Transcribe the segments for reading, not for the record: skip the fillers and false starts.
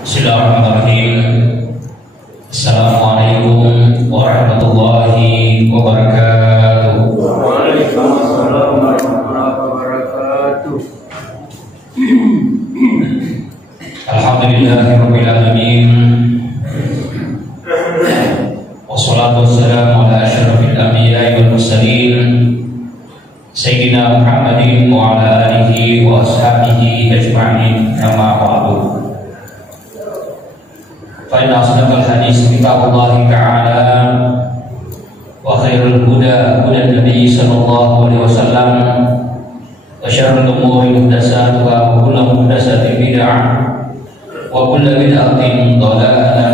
Bismillahirrahmanirrahim. Assalamualaikum warahmatullahi wabarakatuh. Waalaikumsalam warahmatullahi wabarakatuh. Alhamdulillahirabbil alamin. Wassalatu wassalamu ala asyrafil anbiya'i wal mursalin Sayyidina Muhammadin wa ala alihi wa ashabihi ajma'in, amma ba'du. Fa inna asdaqal hadits kitabullah ta'ala wa khairul huda hudan nabiy sallallahu alaihi wasallam wa syarrul umuri muhdatsatuha wa kullu muhdatsatin bid'ah wa kullu bid'atin dhalalah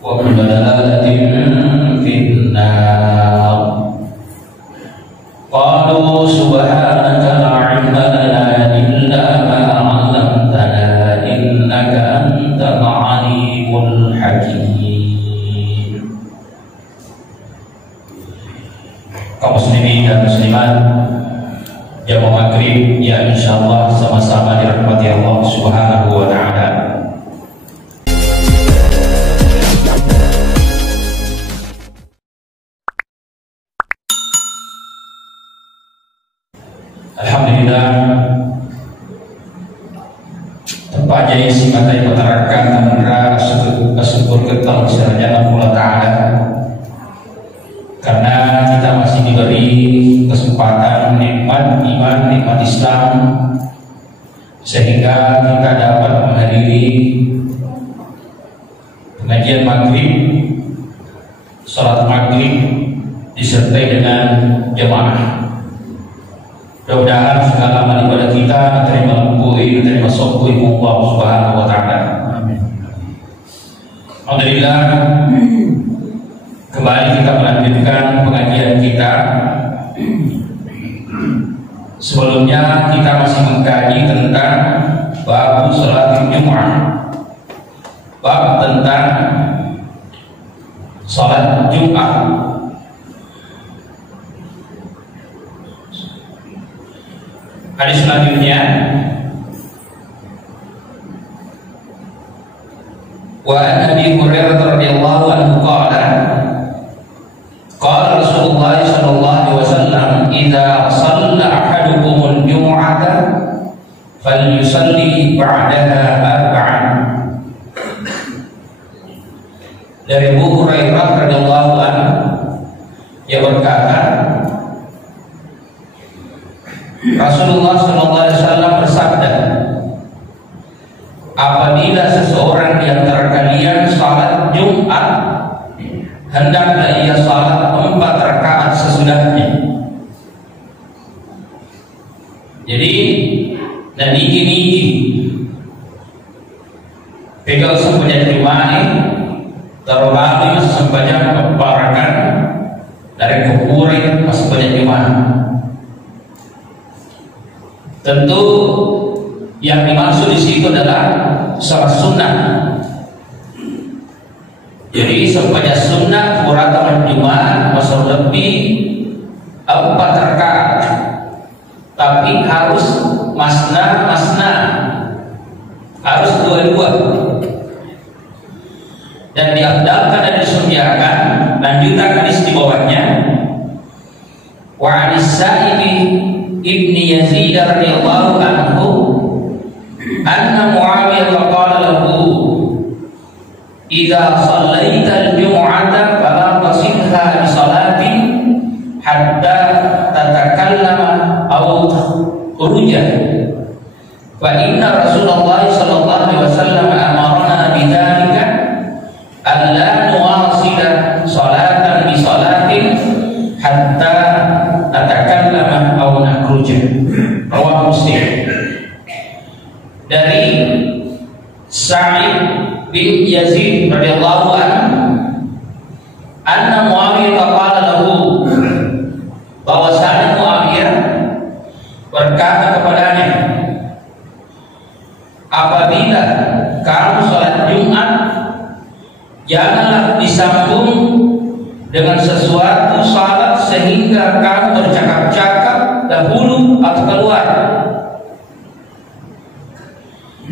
wa kullu dhalalatin finnar. Qalu subhanaka la ilma lana illa ma 'allamtana innaka antal 'alimul hakim. Kaum muslimin dan muslimat jamaah maghrib ya insyaallah sama-sama dirahmati Allah Subhanahu wa taala. Alhamdulillah, tempatnya isi mata yang masyarakat tanra syukur ketang serjana Allah Ta'ala, karena kita masih diberi kesempatan nikmat iman, nikmat Islam, sehingga kita dapat menghadiri pengajian maghrib, salat maghrib disertai dengan jamaah. Mudah-mudahan segala amal ibadah kita terima lampui, terima sokui Allah Subhanahu wa Ta'ala. Amin. Alhamdulillah, kembali kita melanjutkan pengajian kita. Sebelumnya kita masih mengkaji tentang bab salat Jumat, bab tentang salat Jumat. Hadis selanjutnya, wa an Abi Hurairah radhiyallahu anhu qala qala Rasulullah sallallahu alaihi wasallam idza shalla ahadukumul jumu'ata falyusalli ba'daha arba'an. Dari Abu Hurairah radhiyallahu anhu, ia berkata, Rasulullah SAW bersabda, apabila seseorang di antara kalian salat Jumat, hendaklah ia salat 4 rakaat sesudahnya. Jadi niki pegang sembahyang Jumat terlalu sembahyang 4 rakaat dari kuburin pas sembahyang Jumat. Tentu yang dimaksud di situ adalah salat sunnah. Jadi sebanyak sunnah murataman Jumat masuk lebih 4 rakaat, tapi harus masna, harus dua-dua. Dan diabdalkan dan disunahkan. Lanjutan hadis di bawahnya. Wa anis Sa'ib Ibni Yazid radhiyallahu anhu anna Muawiyah qala lahu idza shallaita al-jum'ata fala tasihha bi salati hatta tatakallama aw tukhruja fa inna Rasulullah sallallahu alaihi wasallam amarna bidzalika alla nuwasila salatan bi salatin hatta tatakallama aw nakhruja. Rawah Muslim. Dari Sa'id bin Yazid radhiyallahu anhu anna Muawiyah qala lahu, bahwasanya Muawiyah berkata kepadanya, apabila kamu salat Jumat, janganlah disambung dengan sesuatu salat sehingga kamu bercakap-cakap dahulu atau keluar.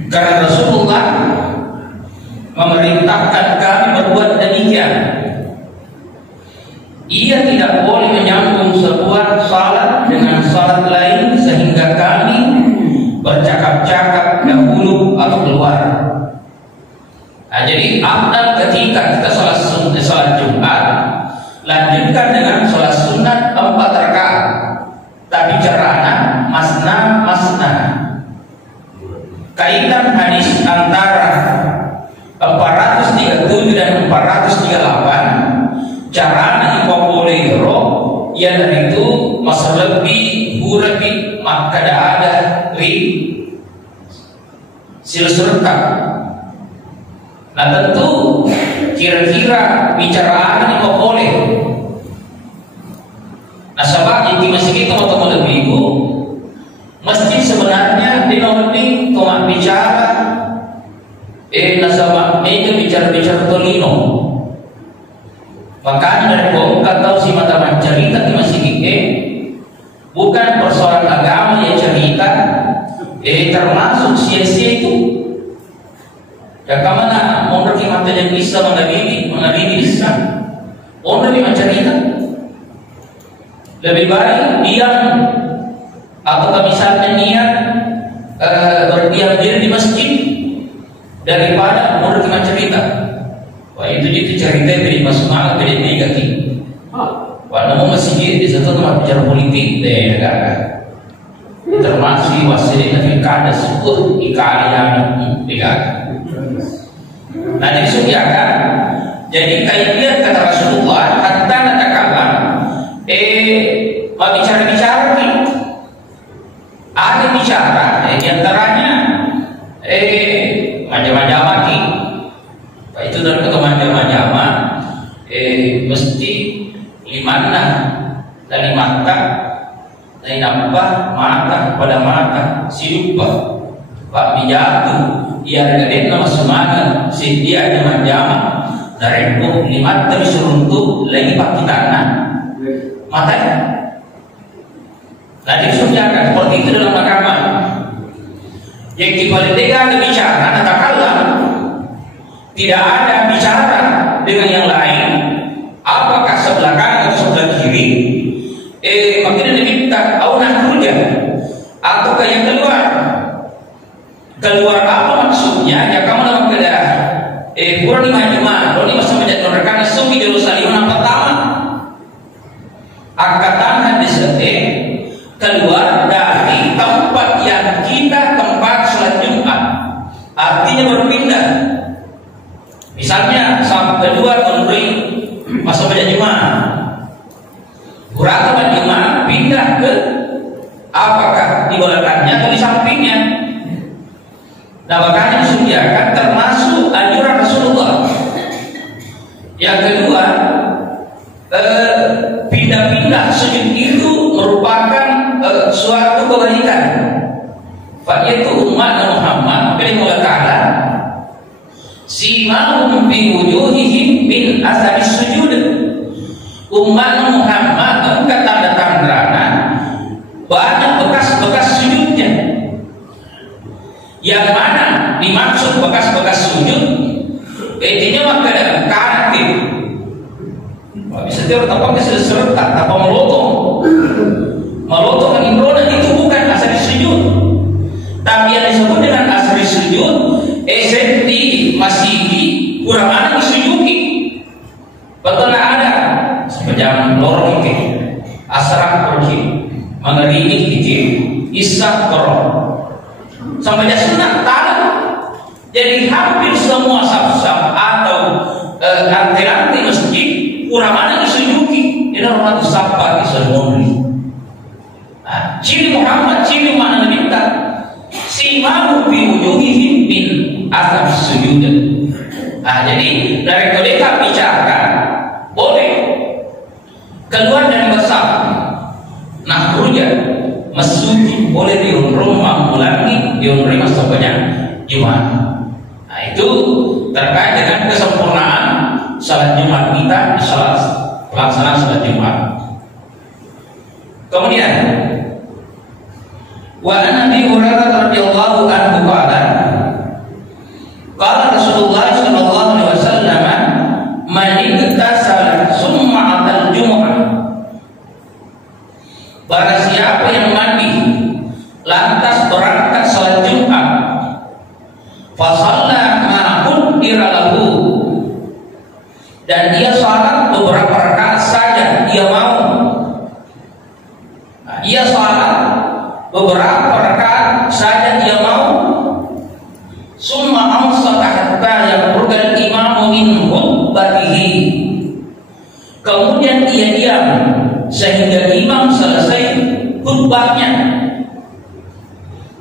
Karena Rasulullah Jadi afdal ketika kita sholat Jumat, lanjutkan dengan sholat sunat 4 rakaat. Tapi caranya masna. Kaitan hadis antara 437 dan 438, caranya Iqabolero yang itu masa lebih hurabi maka ada silsurta. Nah tentu kira-kira bicaraan ini boleh. Nah sebab inti masjid itu teman-teman lebih ibu, masjid sebenarnya di nomor cuma bicara nasabah itu bicara tolino. Makanya dari bawah atau si mata cerita di masjid ini bukan persoalan agama yang cerita, termasuk sia-sia itu. Ya kemana mau pergi mata yang bisa mengadili bisa, mau pergi cerita. Lebih baik diam atau misalnya niat berdiam diri di masjid daripada mau pergi cerita. Wah itu cerita beri masukan beri negatif. Wah mau masjid di satu tempat bicara politik deh negara. Termasuk wasilnya pilkada syukur ikalian negara. Nah disediakan. Jadi kaitan kata Rasulullah hatta natakalam bicara ada bicara diantaranya macam-macam lagi. Itu dalam kata macam-macam mesti limana dari mata dari nampak mata pada mata si lupa Pak Mijatu ia ada nama semangat si dia ada macam dari lima terus runtuh lagi pakai tangan matanya. Nah disuruhkan seperti itu dalam agama. Yang dibalik ada bicara katakanlah tidak ada bicara dengan yang lain, apakah sebelah kanan atau sebelah kiri, makin diminta aunah kerja ataukah yang keluar apa maksudnya? Ya kamu nama kedah kurang lima masa menjadi rekan sumi Yerusalem yang pertama angkatan disebut keluar dari tempat yang kita tempat sholat Jumat, artinya berpindah. Misalnya sampai kedua memberi masa menjadi Jumat, kurang Jumat pindah ke apakah di belakangnya atau di sampingnya. Nah makanya disediakan termasuk anjuran Rasulullah. Yang kedua, pindah-pindah sujud itu merupakan suatu kebaikan. Fa'yatu umat Muhammad Kalimullah Ta'ala simahum bi wujuhihim min asari sujud. Umat Muhammad bukan tanda-tandanya banyak bekas-bekas sujudnya. Yang mana dimaksud bekas-bekas sujud? Intinya maka ada kanan kiri. Bisa dia tampaknya serentak, tanpa melotong dan imronan itu bukan asari sujud. Tapi yang disebut dengan asari sujud, esenti masih kurang ada disujudi. Betul ada sepanjang lorong itu, asrak pergi, mengerini itu, isak korong. Sampai dia sunat tanah. Jadi hampir semua saf-saf atau anti-anti masjid kurang ada disujudi. Ini orang itu sapa disujudi. Nah, ciri Muhammad, ciri mana minta simahu bi wujuhihim min asar sujud. Nah, jadi dari mereka bicarakan boleh keluar dari masjid. Nah, masjid boleh rumah ulangi diumri masa banyak Jumat. Nah itu terkait dengan kesempurnaan salat Jumat kita di salat pelaksanaan salat Jumat. Kemudian wa Nabi Hurairah radhiyallahu anhu qala Rasulullah sallallahu alaihi wasallam man iktasala summa atal Jumu'ah, barang siapa yang mandi lantas berangkat salat Jumat, fasalla ma'hum ghufira lahu, dan dia sholat beberapa rakaat saja dia mau. Nah, dia sholat beberapa rakaat saja dia mau. Summa amsaka hatta yakhruja al-imamu min khutbatihi, kemudian ia diam sehingga imam selesai khutbahnya.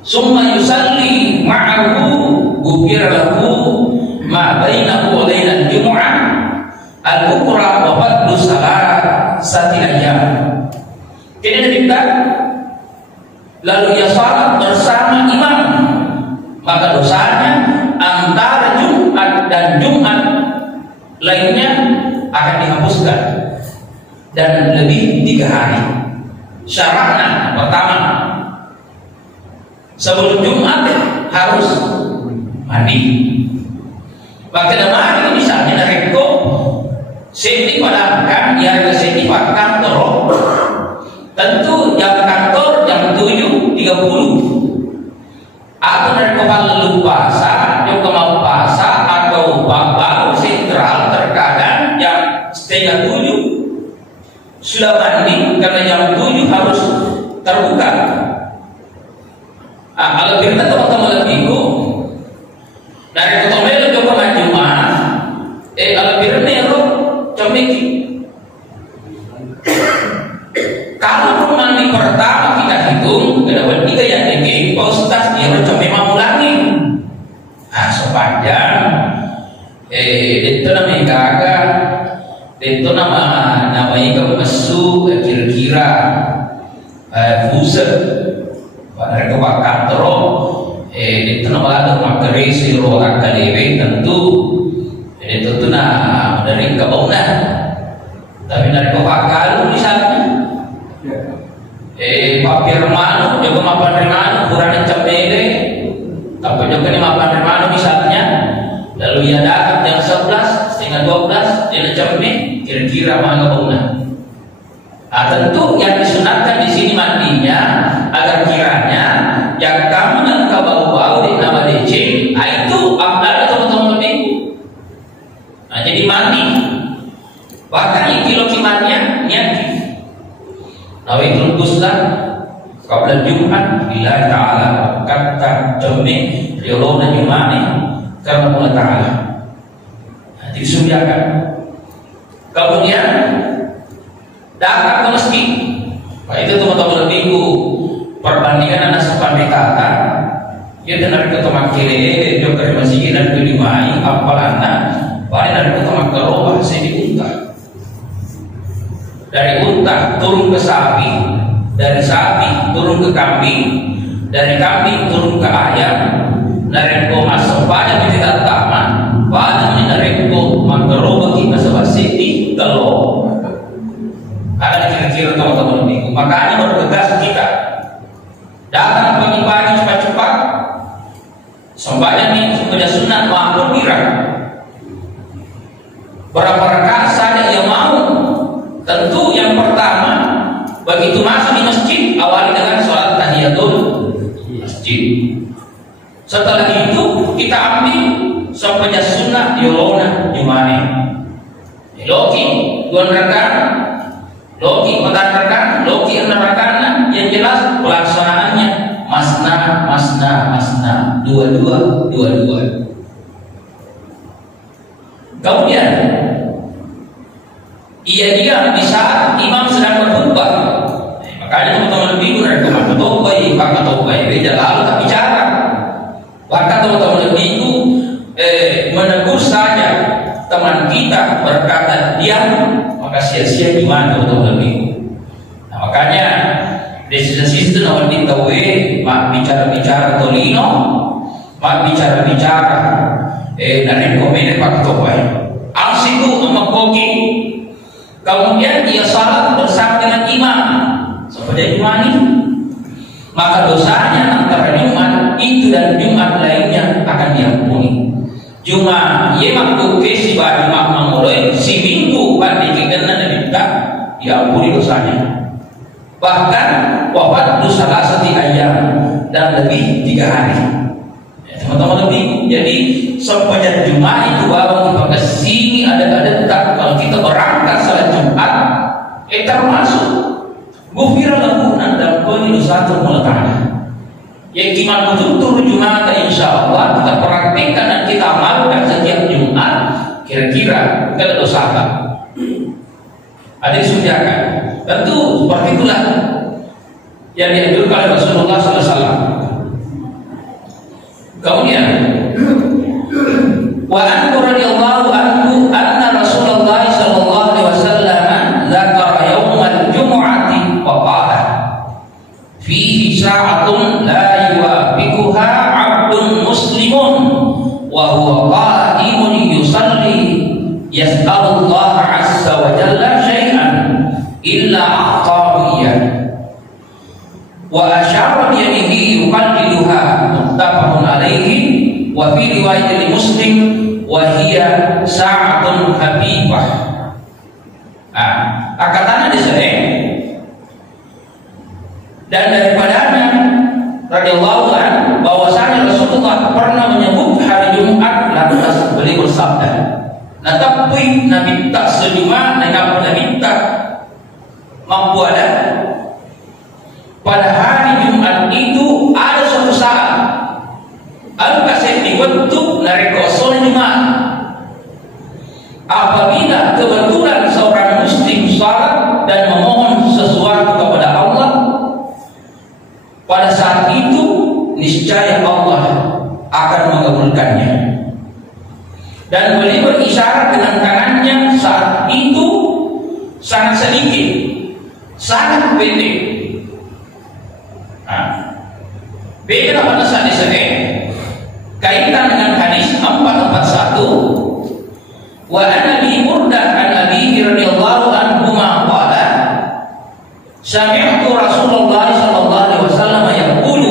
Summa yusalli ma'ahu ghufira lahu ma bainahu wa bainal jumu'ah al-ukhra wa fadlu salasati ayyam. Jadi demikian, lalu ia salat bersama imam, maka dosanya antara Jumat dan Jumat lainnya akan dihapuskan, dan lebih 3 hari. Syaratnya pertama, sebelum Jumat harus mandi. Maka mandi misalnya dari kok safety pada kan ya ke safety pada kantor, tentu jam kantor jam 7.30, atau dari kepala lupa sa, jam kemau pasa atau baru sentral terkadang jam 6.30 sudah mandi karena jam 7 harus terbuka. Kalau kita teman-teman lebih dari ketomel ke pemajuan, kalau kita lo comeki. Kalau mandi pertama kita hitung, kedapat 3 yang tinggi, paustas dia comel mamulangi. Sepanjang itu namanya kagak, itu namanya kamu masuk kira-kira pusat pada kebakan terus itu namanya materi siro akademik tentu, jadi tentu dari kebaunan, tapi dari kebakan misalnya papir manu juga mapan remanu kurang cemele, tapi juga ni mapan remanu misalnya, lalu ia datang jam 11 setengah 12 dia cemele kira-kira mana kebaunan. Tentu yang disunatkan di sini mandinya agar kiranya yang kamu dan kau bau-bau di nama DC, itu abdal teman-teman lebih. Jadi mandi. Bahkan kilo kimannya niat. Nawaitul ghusla qabla Jumat bila ta'ala kata jami riolona jumani karena Allah Ta'ala. Disudiakan. Kemudian datang ke masjid. Itu teman-teman minggu perbandingan anak sepandai kata dia tenar ke teman kiri dia ke masjid dan ke dimai apalana pada dari ke teman kerobah saya diunta dari unta turun ke sapi, dari sapi turun ke kambing, dari kambing turun ke ayam, dari ko masuk pada tidak taman pada dari ko mangkerobah kita sebasiti telur. Ada kira-kira teman-teman minggu, makanya bergegas kita datang pagi-pagi cepat-cepat sembahyang minggu sudah sunat maupun kira berapa rakaat saja yang mau. Tentu yang pertama begitu masuk di masjid awali dengan sholat tahiyatul masjid. Setelah itu kita ambil sampai sunnah diolona jumani loki 2 rakaat, loki 4 rakaat, loki 6 rakaat. Yang jelas pelaksanaannya masna, 2-2. Kemudian ia diam di saat imam sedang berkhutbah. Makanya teman-teman bingung dari kemana tobai, pak tobai beda lalu tak bicara. Bahkan teman-teman bingung menegur saja teman kita berkata diam, maka sia-sia gimana teman-teman bingung. Nah, makanya destinasi nawal ditawe mak bicara-bicara tolino, mak bicara-bicara dari komedi pak tobai. Angsiku memakoki. Kemudian dia salat bersama dengan imam seperti imani, maka dosanya antara Jumat itu dan Jumat lainnya akan diampuni. Cuma ia makhluk si baju mulai si minggu pada kena dan tidak diampuni dosanya. Bahkan wafat salasati ayyam dan lebih 3 hari. Teman-teman bingung. Jadi sepanjang Jumat itu baru kita ke sini ada tak kalau kita berangkat salat Jumat termasuk gufira lahu dan dosa meletaknya. Yang iman betul Jumat insya Allah kita praktikkan dan kita amalkan setiap Jumat, kira-kira kita ada dosa apa? Ada yang sediakan. Tentu seperti itulah yang dianjurkan oleh Rasulullah SAW. Kemudian wa anhu radhiyallahu anhu anna Rasulullah sallallahu alaihi wasallam dzakara yaumal jumu'ati wa qala fihi sa'atun la yuwafiquha 'abdun muslimun wa huwa qa'imun yusalli yas'alullaha 'azza wa jalla syai'an illa a'tahu iyyah wa asyara bi yadihi yuqaddiluha muttafaqun alaihi wa fi riwayat Muslim wa hiya sa'atun habibah. Katanya di sini dan daripadanya radhiyallahu anhu bahwasanya Rasulullah pernah menyebut hari Jumat lantas beliau bersabda, "Nah tapi Nabi tak sejuma dengan Nabi tak mampu ada pada hari Jumat itu ada suatu saat al-kasih dibentuk dari kosong Jumat apabila kebetulan seorang muslim salat dan memohon sesuatu kepada Allah, pada saat itu niscaya Allah akan mengabulkannya." Dan beliau berisyarat dengan tangannya saat itu sangat sedikit, sangat pendek. Beda pada saat di sini kaitan dengan hadis 441 wa Abi Burdah an Abi radhiyallahu anhu qala sami'tu Rasulullah sallallahu alaihi wasallam yaqulu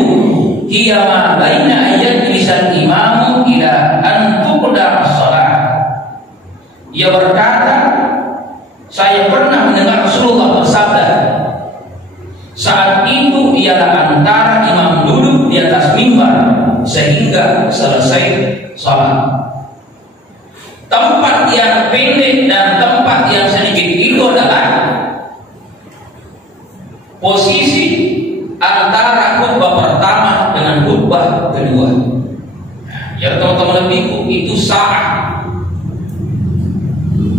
hiya ma baina yajlisal imamu ila an tuqda as-shalah. Ia berkata, saya pernah mendengar Rasulullah bersabda, saat itu ialah antara imam duduk di atas mimbar sehingga selesai salat. Tempat yang pendek dan tempat yang sedikit itu adalah posisi antara khutbah pertama dengan khutbah kedua. Ya teman-teman bingung itu saat.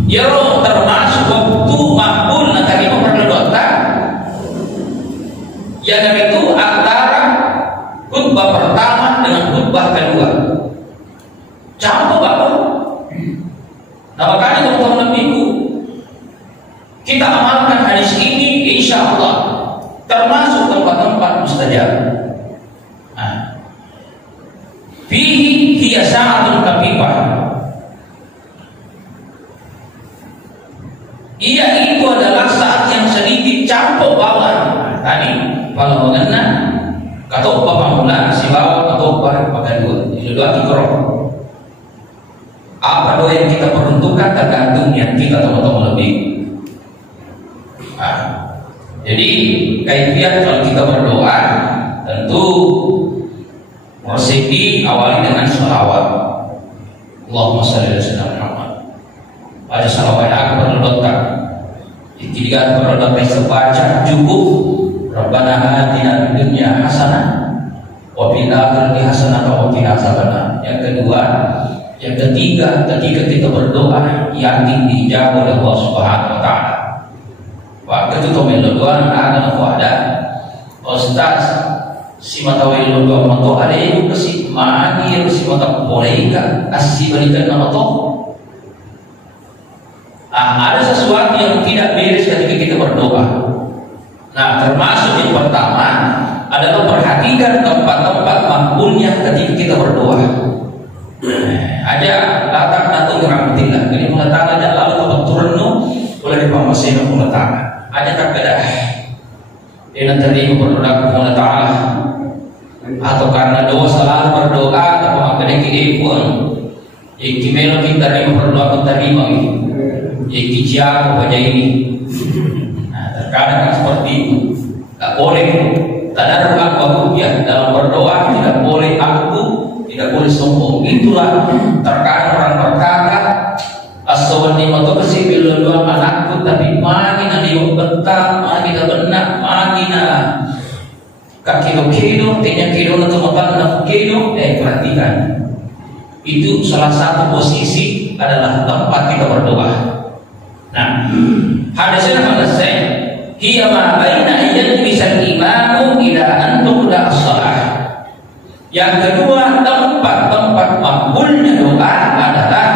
Ya termasuk waktu makbul nanti memperlebatkan. Yang itu antara khutbah pertama dengan khutbah kedua. Campur bapak. Nah makanya teman-teman minggu kita amalkan hadis ini insya Allah termasuk tempat-tempat mustajab. Fihi hiya sa'atun kabibah. Ia itu adalah saat yang sedikit campur bawah. Tadi kalau mengenai atau pembangunan si bawah atau pada dua itu dua kikrok. Apa doa yang kita peruntukkan tergantung yang kita teman-teman lebih. Jadi kaifiat kalau kita berdoa tentu mesti awali dengan sholawat. Allahumma shalli ala sayyidina Muhammad. Ada sholawat yang akan berdoa. Jika berdoa terbaca cukup. Rabbana atina fid dunya hasanah wa fil akhirati hasanah wa qina adzabannar. Yang kedua, yang ketiga, ketika kita berdoa yakin dijawab oleh Allah Subhanahu wa taala. Waktu itu doa ada ada Ustaz si matawil doa manto ada itu kasih mani si mata bolehkah asih balikan nama toh. Ada sesuatu yang tidak beres ketika kita berdoa. Nah, termasuk yang pertama adalah perhatikan tempat-tempat makbulnya ketika kita berdoa. Ada latak nato rahmatillah. Jadi mengatakan aja lalu kebetulan oleh pemasin mengatakan. Ada tak beda? Dia nanti berdoa kepada Taala atau karena doa selalu berdoa atau makanya kita pun ikimelo kita berdoa kita terima ikijiak kepada ini. Kadang seperti itu, tak boleh. Tadarruk aku ya dalam berdoa tidak boleh aku tidak boleh sombong. Itulah terkadang orang berkata as-sawan nikmatu kasibil dua anakku tapi magina liu betah magina benak magina kakilo-kilo tinya kilo atau makan kilo. Perhatikan, itu salah satu posisi adalah tempat kita berdoa. Nah, hadisnya selesai. Hiya ma baina yajlisal imamu ila an tuqda as-shalah. Yang kedua, tempat-tempat makbulnya doa adalah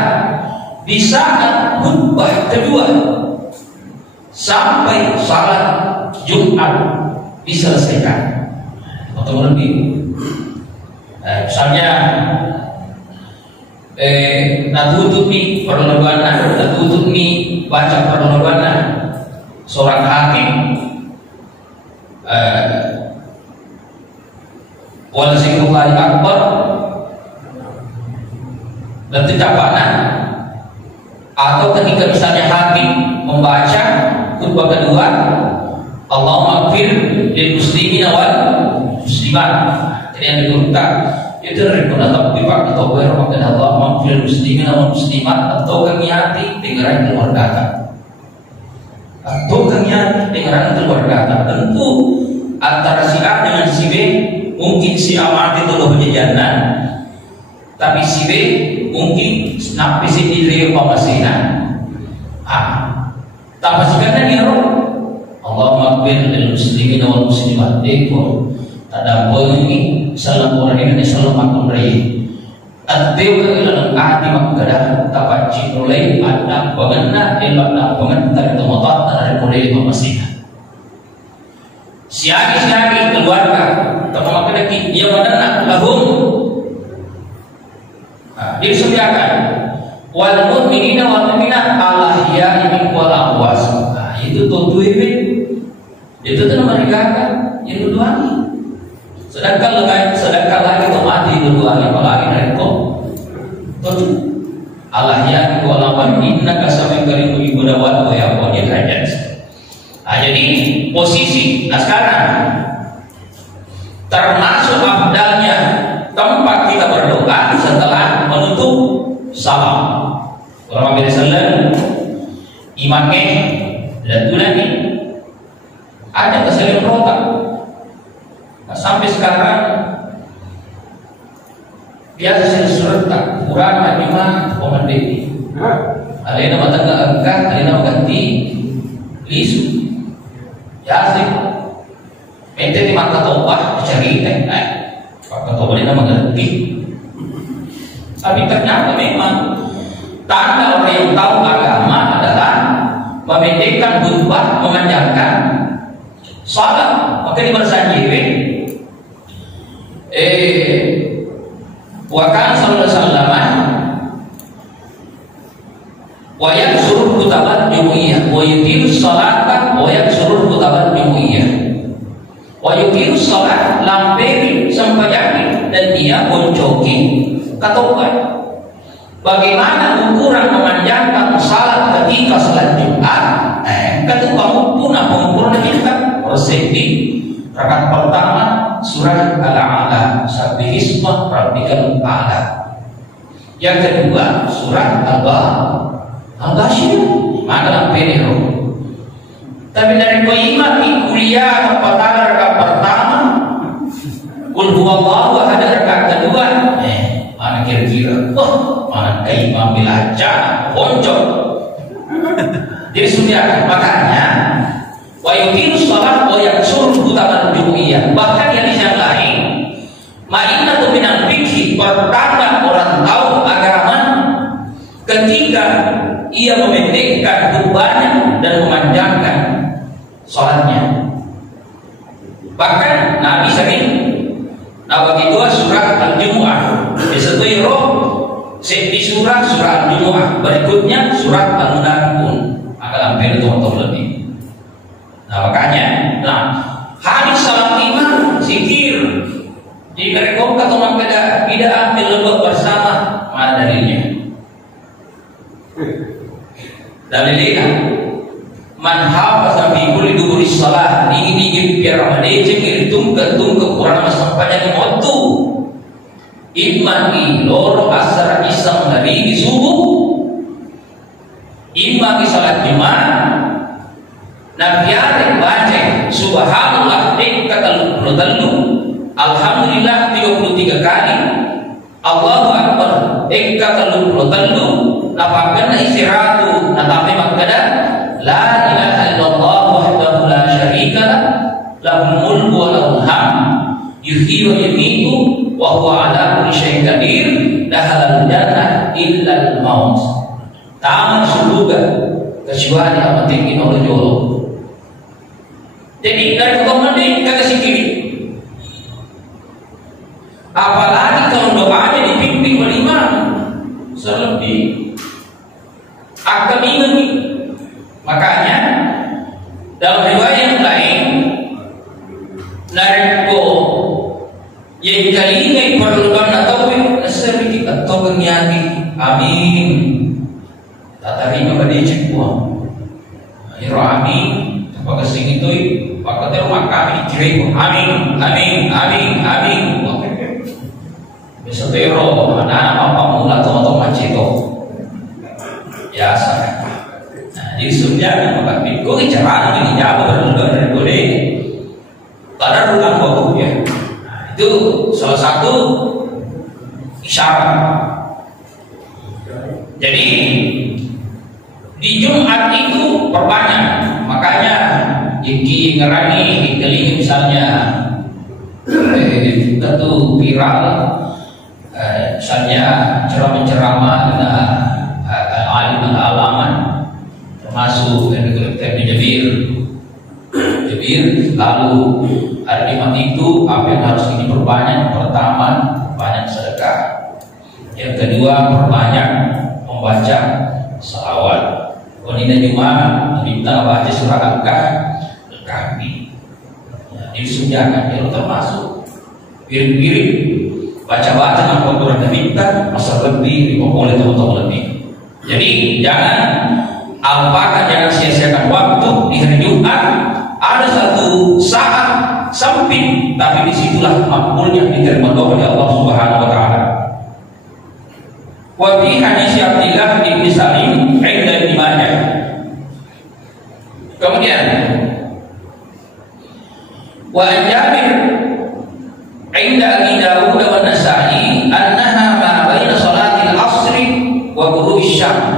di saat khutbah kedua sampai salat Jumat diselesaikan. Atau lebih, misalnya natutup nih perlawanan, natutup nih baca perlawanan seorang hakim wal zikrullahi akbar dan tidak panah, atau ketika misalnya hakim membaca khutbah kedua Allahumma ighfir lil muslimina wal muslimat, jadi yang diminta itu dari penatap bifak atau berapa kepada Allah maghfir muslimin wal muslimat, atau kami dengaran keluarga, atau kami dengaran keluarga. Tentu antara si A dengan si B, mungkin si A mati itu lebih jannah, tapi si B mungkin sampai si diri pemasinan. Tanpa sekarang dia Allah maghfir lil muslimin wal muslimat. Eko ada poin salam orang ini salam akan beri. Adeu kehilangan hati makada tapat cinolai ada pengenna elakna pengentar itu motor ada boleh pemasinan. Siagi keluarga termasuk lagi dia mana lahum disediakan wal mu'minina wal mu'minat Allah ya ini wal amwas. Itu tuh itu tuh mereka kan yang berdoa. Sedangkan lagi itu mati berdoa apalagi dari itu tuh Allah ya ini wal amwas inna kasami karimu ibudawat wa ya qadil hajat. Jadi posisi, nah sekarang termasuk afdalnya tempat kita berdoa setelah menutup salam. Orang Nabi Sallam imamnya dan tulani ada keseluruhan rotak. Nah, sampai sekarang biasa serentak kurang lima komanditi. Alena mata enggak, alena ganti lisu. Ya sih, ente di mata tobat cerita, mata tobat ini mengerti. Tapi ternyata memang tanda orang yang tahu agama adalah memendekkan khutbah, memanjangkan salat. Maka di bersanjiri, wakan sallallahu alaihi wasallam, wayak suruh kutabat jumuiyah, wayukiru salatan, wayak suruh kutabat jumuiyah, wayukiru salat lampiri sampayaki dan dia boncoki katobat. Bagaimana ukuran memanjangkan salat ketika salat Jumat? Ketika punah pengukuran kita persenti rakaat pertama surah Al-A'la sabbihisma rabbikal a'la. Yang kedua surah Al-Ghasyiyah mana lampir. Tapi dari kelima kuliah pertama rakaat pertama qul huwallahu ahad rakaat kedua mana kira-kira mana kayak imam belajar boncok. Jadi sudah makanya wa yuqimus shalah wa yaksuru kutaban jumuiyah. Bahkan yang lain ma'inatu minal fikhi pertanda orang tahu agama ketika ia memendekkan khutbahnya dan memanjangkan salatnya. Bahkan Nabi sering bagi dua surah Al-Jumu'ah disebut roh di surah Al-Jumu'ah, berikutnya surat Al-Munafiqun akan hampir itu atau lebih. Nah makanya, hadis salat imam zikir jika rekom atau mempeda tidak ambil lebih bersama mana dalilnya? Dalilnya man hafaza fi kulli duburi shalah ini biar ada cengir tung ke kurang sampainya di waktu imma loro asar isam hari di subuh, imma salat Jumat. Nabiare baca subhanallah kata lu alhamdulillah 33 kali, Allahu akbar kata lu napakana istirahatu natape makada la ilaha illallah wahdahu la syarika lahul mulku wa lahul hamd yuhyi wa yumiitu wa huwa ala kulli syai'in qadir dakhala al-jannah illa al-maut. Taman surga kecuali apa tinggi oleh jolo. Jadi dari komando kata si kiri. Apalagi kalau doanya dipimpin oleh imam, selebih akan ingat. Makanya dalam riwayat yang lain, nareko yang kali ini perlukan atau sedikit atau kenyaki, amin. Tak terima pada cek buang. Ayo amin. Apakah sing itu? Pakatnya rumah kami dikirim. Amin, amin, amin, amin. Besok tero, anak-anak mula teman-teman cito. Biasa. Nah, jadi sebenarnya maka minggu bicara ini jauh dari boleh. Pada ruang bau ya. Nah, itu salah satu isyarat. Jadi di Jumat itu perbanyak, makanya iki ngerani telinga misalnya kita tuh viral, misalnya ceramah-ceramah alim alaman termasuk Jabir lalu hari Jumat itu apa yang harus diperbanyak? Pertama, banyak sedekah. Yang kedua, perbanyak membaca salawat. Wanita Jumat minta baca surah Al-Kahfi. Disujakan dia termasuk piring-piring baca-baca dengan Quran dan minta masa lebih oleh teman-teman lebih. Jadi jangan jangan sia-siakan waktu di hari Jumat. Ada satu saat sempit, tapi disitulah makbulnya diterima doa oleh Allah Subhanahu Wa Taala. Wa fi hadis Abdullah bin Salim inda Ibnu Majah. Kemudian wa Jabir inda Abi Dawud wa Nasa'i annaha ma baina salatil asri wa ghurubish syams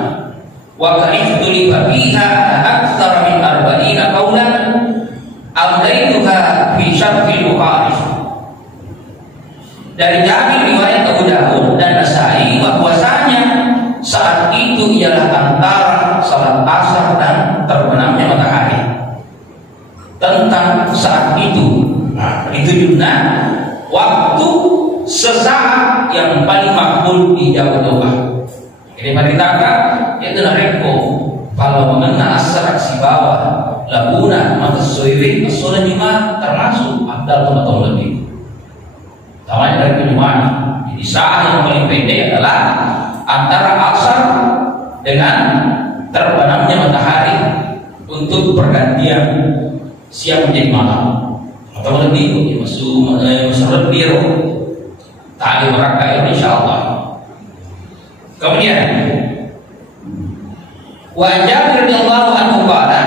wa ka'ifdul fiha aktsar min 40 qawlan amdaituha fi syarhil Bukhari. Dari Jabir riwayat Abu Dawud dan Nasa'i bahwasanya saat itu ialah antara salat asar dan terbenamnya matahari. Tentang saat itu, itu juga waktu sesaat yang paling makbul dijawab doa. Jadi mari kita yaitu nareko kalau mengenal asar si bawah labuna maka sesuai sholat Jumat termasuk abdal atau lebih. Namanya dari Jumat. Jadi saat yang paling pendek adalah antara asar dengan terbenamnya matahari untuk pergantian siang menjadi malam. Atau lebih masuk lebih tali meraka insyaallah. Kemudian wa Jabir radhiyallahu anhu qala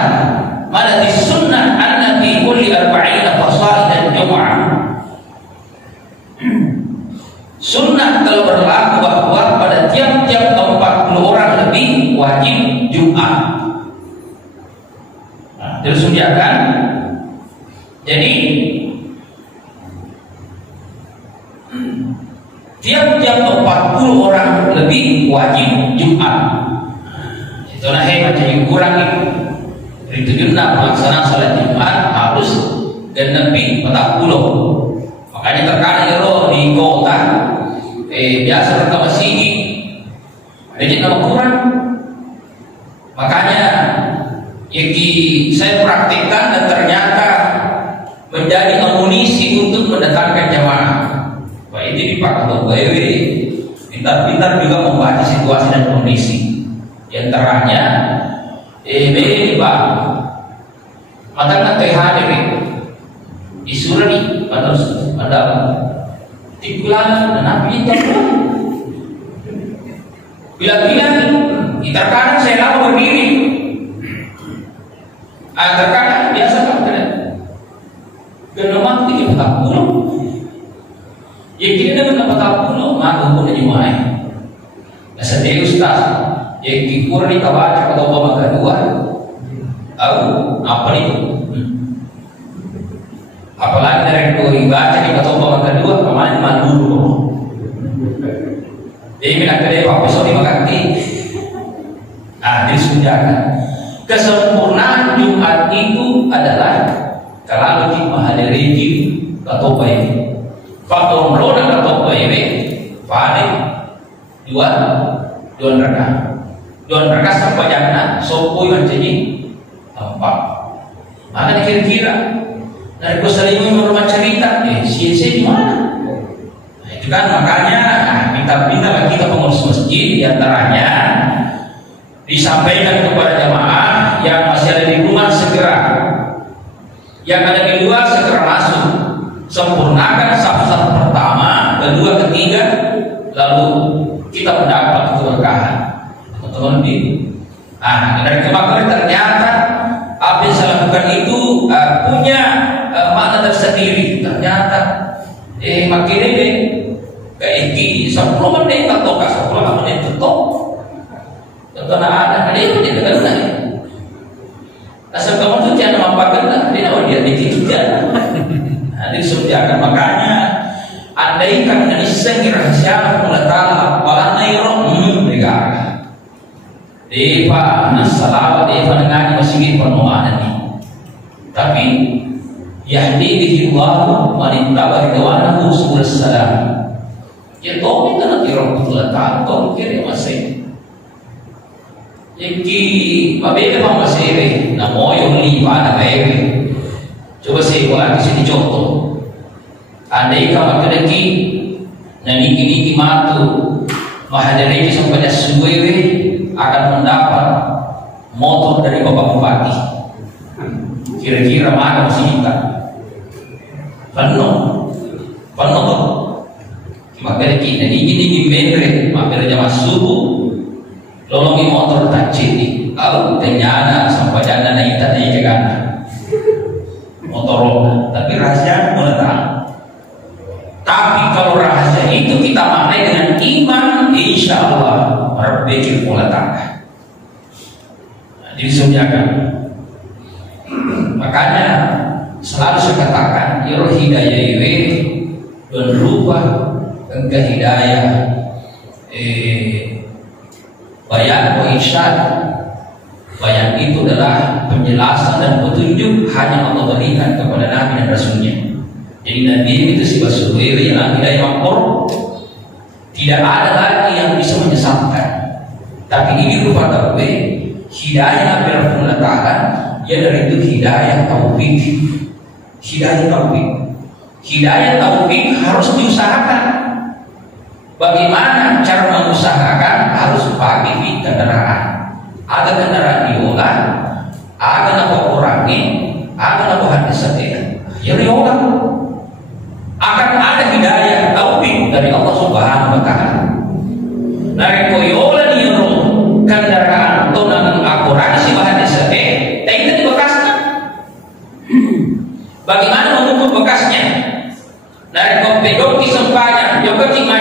mana di sunnah anna fi kulli 40 fasaidan jum'ah. Sunnah kalau berlaku bahwa pada tiap-tiap 40 orang lebih wajib Jumat. Nah, terus kan? Jadi tiap-tiap 40 orang lebih wajib Jumat. Itu nah jadi kurang itu. Itu juga pelaksanaan salat Jumat harus genepi 40. Makanya terkadang di kota biasa mereka masih ada nama kurang. Makanya yang saya praktikkan dan ternyata menjadi amunisi untuk mendatangkan jamaah. Wah ini dipakai untuk BW. Pintar-pintar juga membaca situasi dan kondisi. Di antaranya Pak maka nanti hadir di surah pada tikulan dan nabi itu. Bila-bila terkadang saya lalu berdiri, terkadang biasa kan? Kenapa kita tak pulau? Ya kita dengan tak pulau, maka pun jadi mana? Sedih Ustaz, ya kikur ni kabaca atau bawa kedua, apa itu? Apalagi dari dua baca kita atau bawa kedua, kemana mana dulu? Ini nak kerja apa? Besok dimakanti. Disudahkan. Kesempurnaan Jumat itu adalah kalau kita menghadiri katoba ini. Faktor roda katoba ini, pada dua rakaat sampai jannah. Sopo yang jadi tempat. Mana kira-kira dari keselimu rumah cerita, sia-sia di mana? Itu kan makanya minta kita pengurus masjid diantaranya disampaikan kepada jamaah yang masih ada di rumah segera, yang ada di luar segera masuk, sempurnakan saf-saf pertama, kedua, ketiga, lalu kita mendapat keberkahan. Teman-teman di dari kemarin ternyata apa yang saya lakukan itu punya makna tersendiri. Ternyata makin ini kayak gini 10 menit atau 10 menit tetap karena ada dia pun tidak kena asal kamu tu jangan mampakan dia nak dia dikit jangan disediakan. Makanya andaikan nisang rahasia Allah Taala mereka depa nasalawat depa dengan masih penuhan ini, tapi yahdi bihi Allah man ittaba ridwanahu subul salam. Ya toh kita nanti rahmatullah ta'ala toh kira masih iki mabele mama sebe na moyo li pada bae. Coba saya buat di sini contoh. Andai kamu kedeki na niki matu mahadiri sampai suwewe akan mendapat motor dari Bapak Bupati. Kira-kira mana mesti kita? Penuh. Maka kita ini membre, maka jam subuh, lolongi motor tak ciri, kalau ternyata sampai jana naik tadi jangan motor, tapi rahasia boleh tahu. Tapi kalau rahasia itu kita maknai dengan iman, insya Allah Rabbikir boleh tahu. Disediakan. Makanya selalu saya katakan, yur hidayah ini dan rubah ke hidayah bayan atau irsyad. Bayan itu adalah penjelasan dan petunjuk hanya Allah berikan kepada Nabi dan Rasulnya. Jadi Nabi itu sifat suwiri yang hidayah makmur, tidak ada lagi yang bisa menyesatkan. Tapi ini rupa tauhid, hidayah Allah Taala, ya dari itu hidayah taufik. Hidayah taufik, hidayah taufik harus diusahakan. Bagaimana cara mengusahakan? Harus pakai kendaraan. Ada kendaraan diolah, ada apa kurangi, ada apa hadis setia. Ya diolah. Akan ada hidayah taufik dari Allah Subhanahu Wa Taala. Dari koyola diuru kendaraan atau dengan akuransi hadis setia, tidak dibekaskan. Bagaimana mengukur bekasnya? Dari kopedok disempanya, juga cuma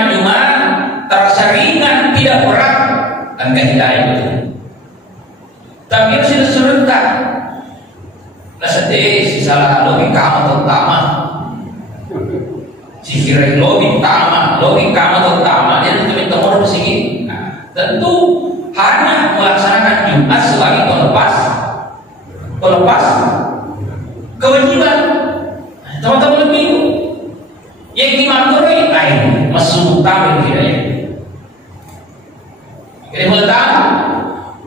terasa ringan, tidak berat, dan hidayah itu. Tapi harus diserentak. Nah sedih, si salah logika terutama, si kira logika terutama, dia tidak minta orang begini. Tentu hanya melaksanakan Jumat sebagai pelepas kewajiban. Teman-teman lebih yang dimanduri lain masuk tampil hidayah. Kita mengatakan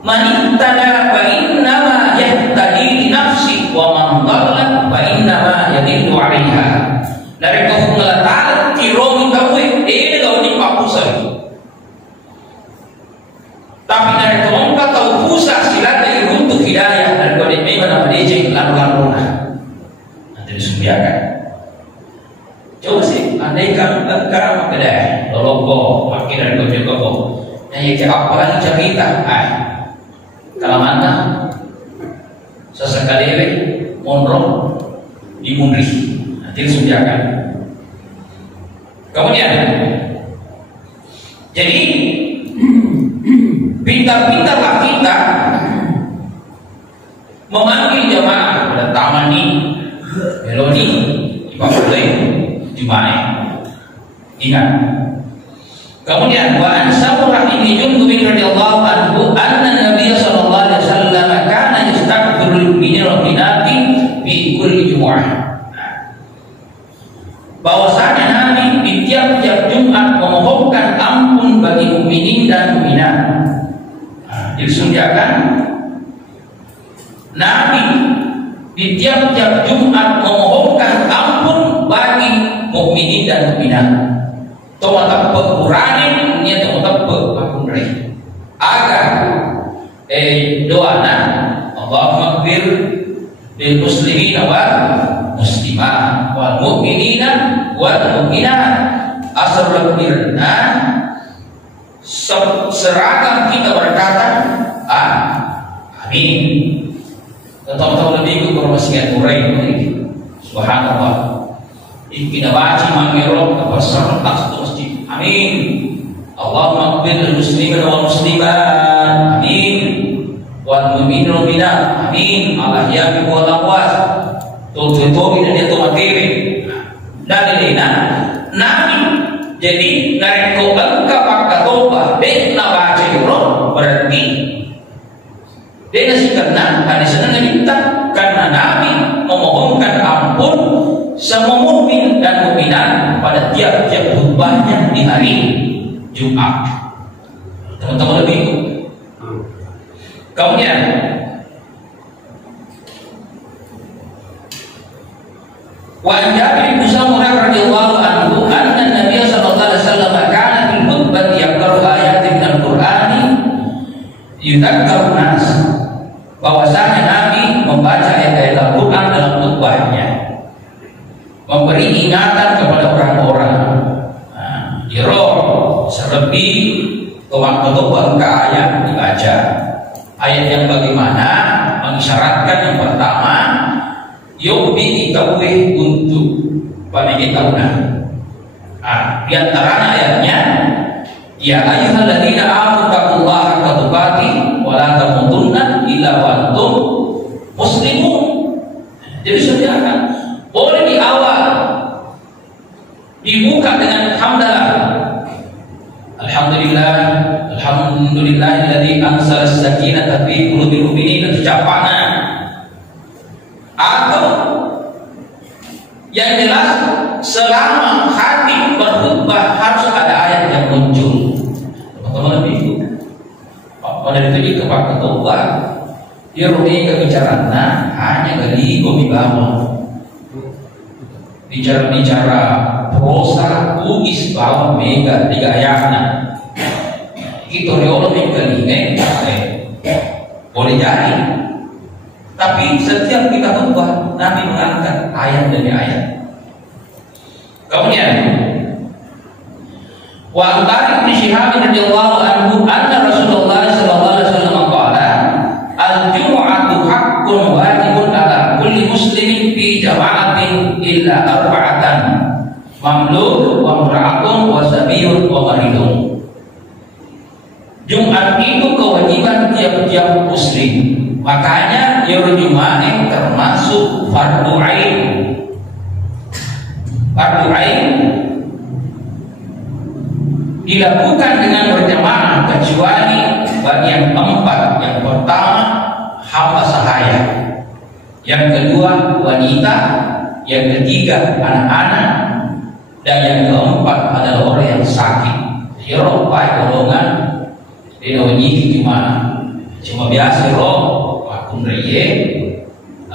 manittada fa innama yahtadi nafsi wa man dhalla fa innama yadillu 'alaiha. Dari kau mengatakan tiromi kau ini kau di papusai. Tapi dari kau tahu pusat silat dari untuk hidayah dan kau di mana DJ lalu-lalu. Nanti disediakan. Coba sih andaikan engkau kedai lolopo makin dan koko yang cakap apa cerita kalau mana sesekali monro dimundri nanti disediakan. Kemudian jadi pintar-pintarlah kita memanggil jamaah pada taman ini melodi dipakai Jumat. Ingat. Kemudian wa an Samurah bin Jundub radhiyallahu anhu anna Nabi sallallahu alaihi wasallam kana yastaghfiru lil mu'minati fi kulli Jumu'ah. Bahwasanya Nabi di tiap-tiap Jumat memohonkan ampun bagi mukminin dan mukminat. Disediakan Nabi di tiap-tiap Jumat memohonkan ampun bagi mukminin dan mukminat. Tomat berkurangin nya tomat berkurang. Agar doana Allahumma ighfir lil muslimina wal muslimat wal mu'minina wal mu'minat asrul birna. Seragam kita berkata amin. Tahu-tahu lebih berwasiat urai. Subhanallah. Kita baca mangiro apa serentak satu masjid. Amin. Allahumma ighfir lil muslimin wal muslimat. Amin. Wal mu'minin wal mu'minat. Amin. Allah ya bi wal amwat. Tuh dan itu mati. Dan ini Nabi jadi dari kobal ke pakka toba dek baca yuro berarti dia ngasih karena hadis ini minta karena Nabi memohonkan ampun semua mukmin dan mukminat pada tiap-tiap khutbahnya di hari Jumat. Teman-teman lebih. Kemudian wa Jabir bin Samurah radhiyallahu anhu anna Nabi sallallahu alaihi wasallam kana fil khutbati yaqra'u ayatin minal Qur'ani yudhakkaru nas. Bahwasanya Nabi membaca ayat-ayat Al-Qur'an dalam khutbahnya, memberi ingatan kepada orang-orang. Selebih waktu ke ayat dibaca. Ayat yang bagaimana mengisyaratkan yang pertama yubi itawih untuk panegitaunan. Di antara ayatnya ya ayyuhalladzina amanu taqullaha haqqa tuqatih wa la tamutunna illa wa antum muslimun. Jadi sediakan boleh di awal dibuka dengan hamdalah. Alhamdulillahilladzi anzala as-sakinata fi qulubil mu'minin tercapana. Atau yang jelas selama hati berkhutbah harus ada ayat yang muncul. Teman-teman itu pada itu kepada khutbah dia rugi kebicaraan hanya kali gobi bama bicara prosa ugis bawa mega tiga ayatnya itu reolo mega ini boleh jadi. Tapi setiap kita khutbah Nabi mengangkat ayat demi ayat. Kemudian wa Tariq bin Syihab radhiyallahu anhu anna Rasulullah sallallahu alaihi wasallam qala al-jumu'atu haqqun wajibun ala kulli muslimin fi jama'atin illa arba'atan mamluk wa mura'atun wa sabiyyun wa maridun. Jumat itu kewajiban tiap-tiap muslim. Makanya yaumul Jumat termasuk fardu ain. Fardu ain dilakukan dengan berjamaah kecuali bagi yang keempat. Yang pertama hamba sahaya, yang kedua wanita, yang ketiga anak-anak, dan yang keempat adalah orang yang sakit. Eropa golongan di cuma biasa roh reye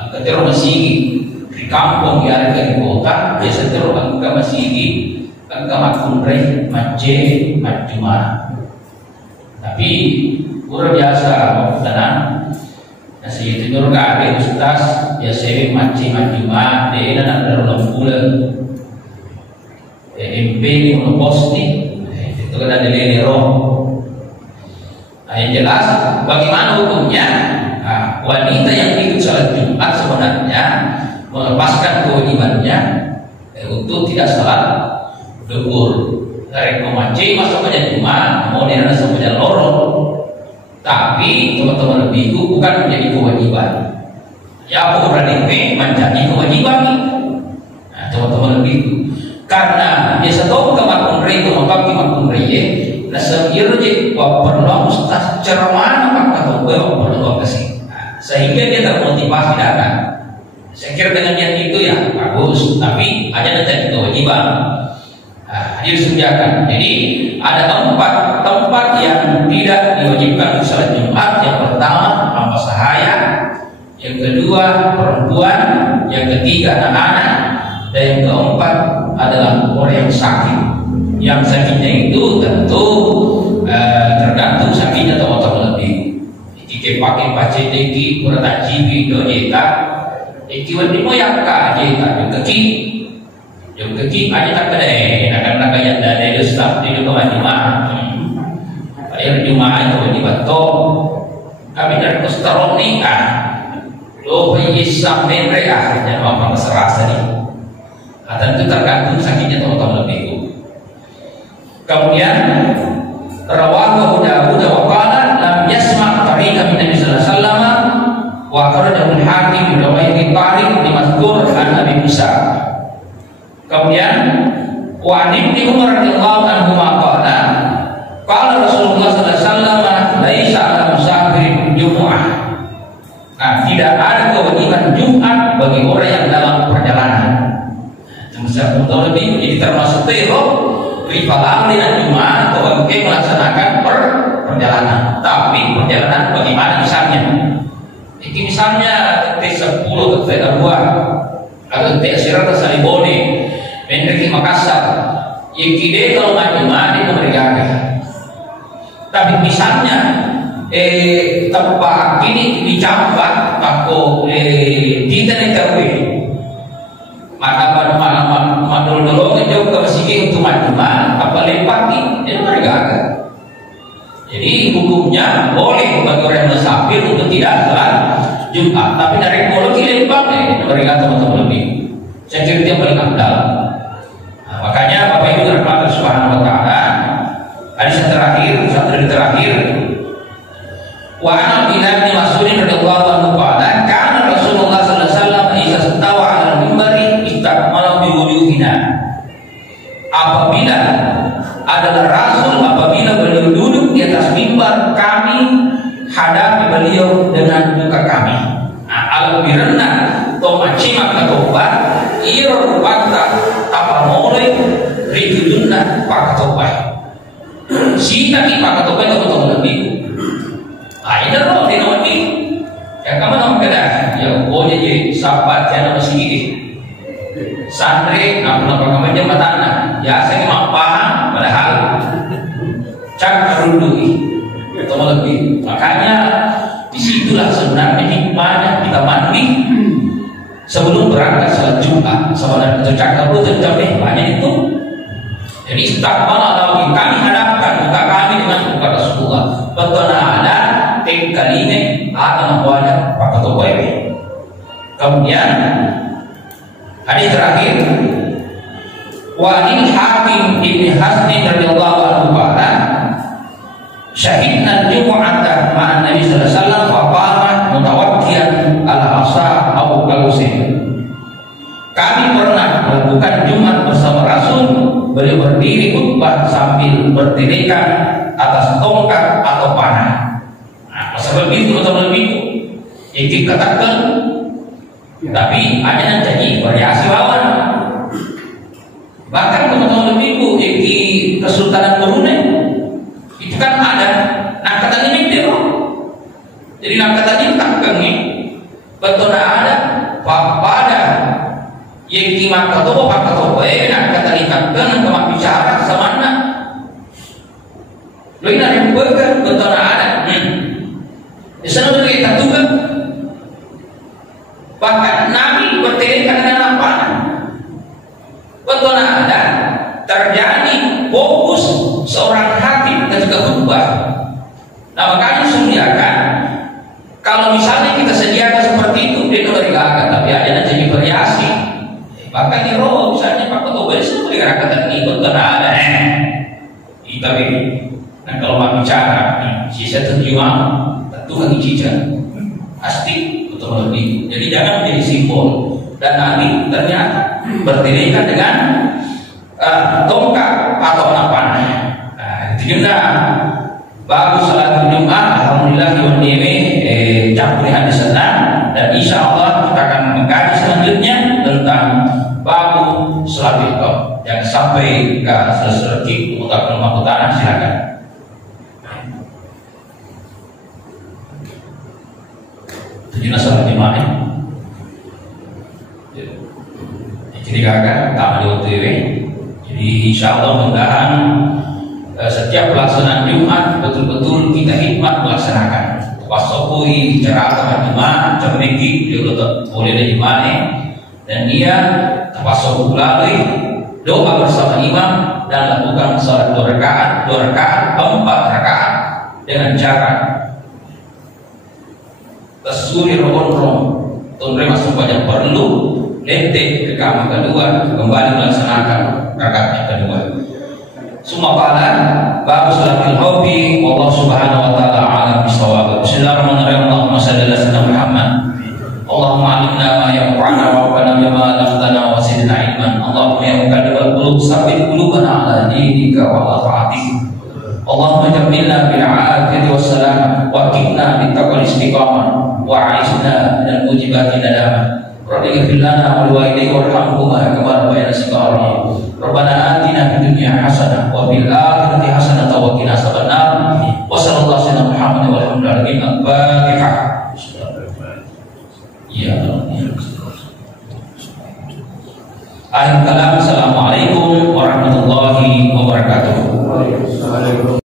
ketika masih di kampung ya di kota biasa terus angka masih angka makun rey macet macuma. Tapi orang biasa tenang nasi itu nur kaki ustaz ya saya macet macuma dia nak dalam bulan MP ini monopos nih, itu kan ada lelero. Nah, yang jelas bagaimana hukumnya? Nah, wanita yang ikut salat Jumat sebenarnya melepaskan kewajibannya untuk tidak salat duhur. Dari memancing masuk pada Jumat, mau dirana saja lorong. Tapi teman-teman lebihku bukan menjadi kewajiban. Ya aku berani menjadi kewajiban. Nah, teman-teman lebihku karena dia satu kemakun rei kemakun kemakun rei. Nah sekiranya wah perlu ustaz cerman apa kata gue perlu kasih. Sehingga dia termotivasi datang. Saya kira dengan niat itu ya bagus, tapi ada nanti kewajiban. Hadir sediakan. Jadi ada 4 tempat yang tidak diwajibkan salat Jumat. Yang pertama hamba sahaya, yang kedua perempuan, yang ketiga anak-anak, dan yang keempat adalah orang yang sakit. Yang sakitnya itu tentu tergantung sakitnya atau lebih. Jika pakai baca deki, berata jibi, dojeta, ikiwan di moyak jeta, yang keki aja tak kedai, nak yang dari itu staf di rumah Jumat. Ayat Jumat itu di Bato, kami dari Kosterong ni lo pergi sampai mereka dan apa serasa ni. Tentu tergantung sakitnya teman-teman lebih. Kemudian rawahu Dawud wa qala lam yasma' tariqa min Nabi sallallahu alaihi wasallam wa akhrajahu al-Hakim bi riwayat Tariq di mazkur an Abi Musa. Kemudian wa Ibnu Umar radhiyallahu anhu qala qala Rasulullah sallallahu alaihi wasallam laisa 'ala musafir Jumu'ah. Nah, tidak ada kewajiban Jumat bagi orang yang dalam perjalanan. Misalnya untuk lebih jadi termasuk teror rival dengan Jumat atau melaksanakan perjalanan. Tapi perjalanan bagaimana misalnya? Ini misalnya T10 atau T2 atau T10 atau Salibone, Mendaki Makassar. Yang kide kalau Jumat itu mereka. Tapi misalnya tempat ini dicampak atau tidak diketahui. Maka pada malam dulu ngejauh ke masjid untuk Jumat apa lepak ini mereka. Jadi hukumnya boleh bagi orang yang musafir untuk tidak salat Jumat, tapi dari ekologi lepak mereka teman-teman lebih. Saya kira itu yang paling afdal. Nah, makanya Bapak Ibu dirahmati Subhanahu wa taala, hadis yang terakhir wa an Abdillah bin Mas'ud radhiyallahu anhu qala kana Rasulullah sallallahu alaihi wasallam idza stawa 'ala al-minbari istaqbala bi wujuhina. Apabila adalah Rasul apabila beliau duduk di atas mimbar, kami hadapi beliau dengan muka kami. Nah, al-birna to macima katobat iro bata apa mulai ritudunna pakatobat. Sita ki pakatobat itu lebih. Ada loh di nomor ini. Ya kamu nama kena. Ya boleh jadi sahabat yang nama sini. Santri nama kamu aja matana. Ya saya mau paham padahal cak rundui. Itu lebih. Makanya disitulah sebenarnya hikmahnya kita mandi sebelum berangkat salat Jumat. Sebenarnya itu cakap itu terjadi banyak itu. Jadi istakbala kami hadapkan muka kami dengan muka Rasulullah. Betul ada kali ini akan membuatnya pakai toko ini. Kemudian hadis terakhir Wa'il Hakim Ibn Hasni radhiyallahu anhu qala syahidna Jumu'ata ma'an Nabi sallallahu alaihi wasallam wa qama mutawakkian ala asa aw qalusin. Kami pernah melakukan Jumat bersama Rasul, beliau berdiri khutbah sambil berdirikan atas tongkat atau panah. Sebab itu teman-teman itu dikatakan, tapi ada yang jadi variasi lawan. Bahkan teman-teman itu di Kesultanan Brunei itu kan ada nakatan ini deh. Jadi nakatan ini tak kengi, betul ada pada yang kimat katobo pak katobo nakatan ini tak kengi kemak bicara sama mana. Lain ada yang berkan betul ada. Di sana kita juga bahkan Nabi bertelekan dengan apa? Betul ada Kalau misalnya kita sediakan seperti itu, dia beri gagah, tapi ada jadi variasi. Bahkan di roh misalnya Pak Ketua bisa beri gagah ikut karena ada tapi nah kalau mau bicara sisa terjemah tentu lagi cicak pasti betul lebih. Jadi jangan menjadi simbol. Dan nanti ternyata berdirikan dengan tongkat atau panah. Nah, itu juga bagus salat Jumat. Alhamdulillah ini campurian di sana, dan insya Allah kita akan mengkaji selanjutnya tentang babu salat itu. Yang sampai ke selesai untuk rumah utara silakan. Tujuh salat di mana? Jadi kakak tak ada OTW. Jadi insya Allah mudah-mudahan setiap pelaksanaan Jumat betul-betul kita hikmat melaksanakan. Wasopui bicara agama Jumat, cemegi dia boleh dari mana, dan dia tawasoku melalui doa bersama imam dan lakukan salat 2 rakaat, 4 rakaat dengan cara tasuri rongrong. Tonre masuk banyak perlu lente ke kamar kedua, kembali melaksanakan rakaat yang kedua. Semua pahala babu salatil hobi. Allah subhanahu wa ta'ala alam bisawab. Bismillahirrahmanirrahim. Allahumma salli ala sayyidina Muhammad. Allahumma alimna ma yanfa'una warfa'na bima 'allamtana wa zidna ilman. Allahumma ya muqallibal qulub tsabbit qulubana ala dinika wa ala ta'atik. Allahumma jammilna bil 'afiyati was salam wa qina bit taqwal istiqamah wa 'aizna minal mujibati nadamah. Rabbana ighfir lana wa liwalidayna warhamhuma kama rabbayana shighara. Rabbana atina fid dunya hasanah wa fil akhirati hasanah wa qina adzabannar. Wa sallallahu alaihi Muhammad walhamdulillahi al-Fatihah. Ya Allah. Akhir kalam. Assalamualaikum warahmatullahi wabarakatuh.